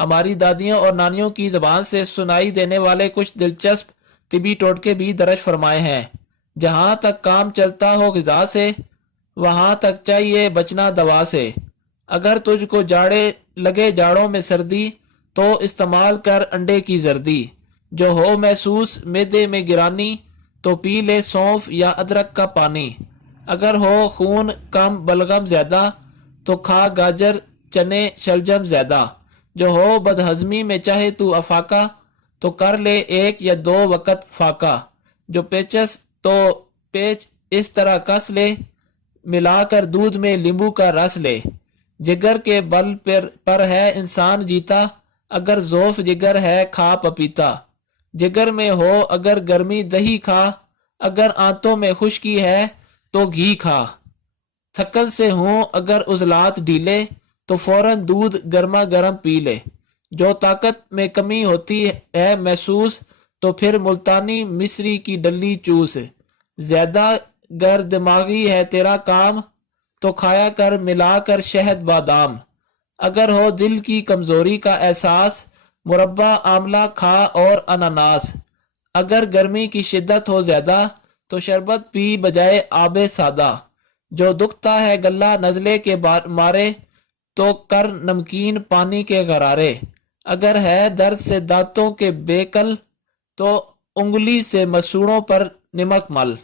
ہماری دادیوں اور نانیوں کی زبان سے سنائی دینے والے کچھ دلچسپ طبی ٹوٹکے بھی درج فرمائے ہیں۔ جہاں تک کام چلتا ہو غذا سے، وہاں تک چاہیے بچنا دوا سے۔ اگر تجھ کو جاڑے لگے جاڑوں میں سردی، تو استعمال کر انڈے کی زردی۔ جو ہو محسوس معدے میں گرانی، تو پی لے سونف یا ادرک کا پانی۔ اگر ہو خون کم بلغم زیادہ، تو کھا گاجر چنے شلجم زیادہ۔ جو ہو بدہضمی میں چاہے تو افاقہ، تو کر لے 1 یا 2 وقت فاقہ۔ جو پیچس تو پیچ اس طرح کس لے، ملا کر دودھ میں لیمبو کا رس لے۔ جگر کے بل پر ہے انسان جیتا، اگر ذوف جگر ہے کھا پپیتا۔ جگر میں ہو اگر گرمی دہی کھا، اگر آنتوں میں خشکی ہے تو گھی کھا۔ تھکن سے ہوں اگر عضلات ڈھیلے، تو فوراً دودھ گرما گرم پی لے۔ جو طاقت میں کمی ہوتی ہے محسوس، تو پھر ملتانی مصری کی ڈلی چوس۔ زیادہ گر دماغی ہے تیرا کام، تو کھایا کر ملا کر شہد بادام۔ اگر ہو دل کی کمزوری کا احساس، مربع آملہ کھا اور اناناس۔ اگر گرمی کی شدت ہو زیادہ، تو شربت پی بجائے آب سادہ۔ جو دکھتا ہے گلہ نزلے کے مارے، تو کر نمکین پانی کے غرارے۔ اگر ہے درد سے دانتوں کے بے کل، تو انگلی سے مسوڑوں پر نمک مل۔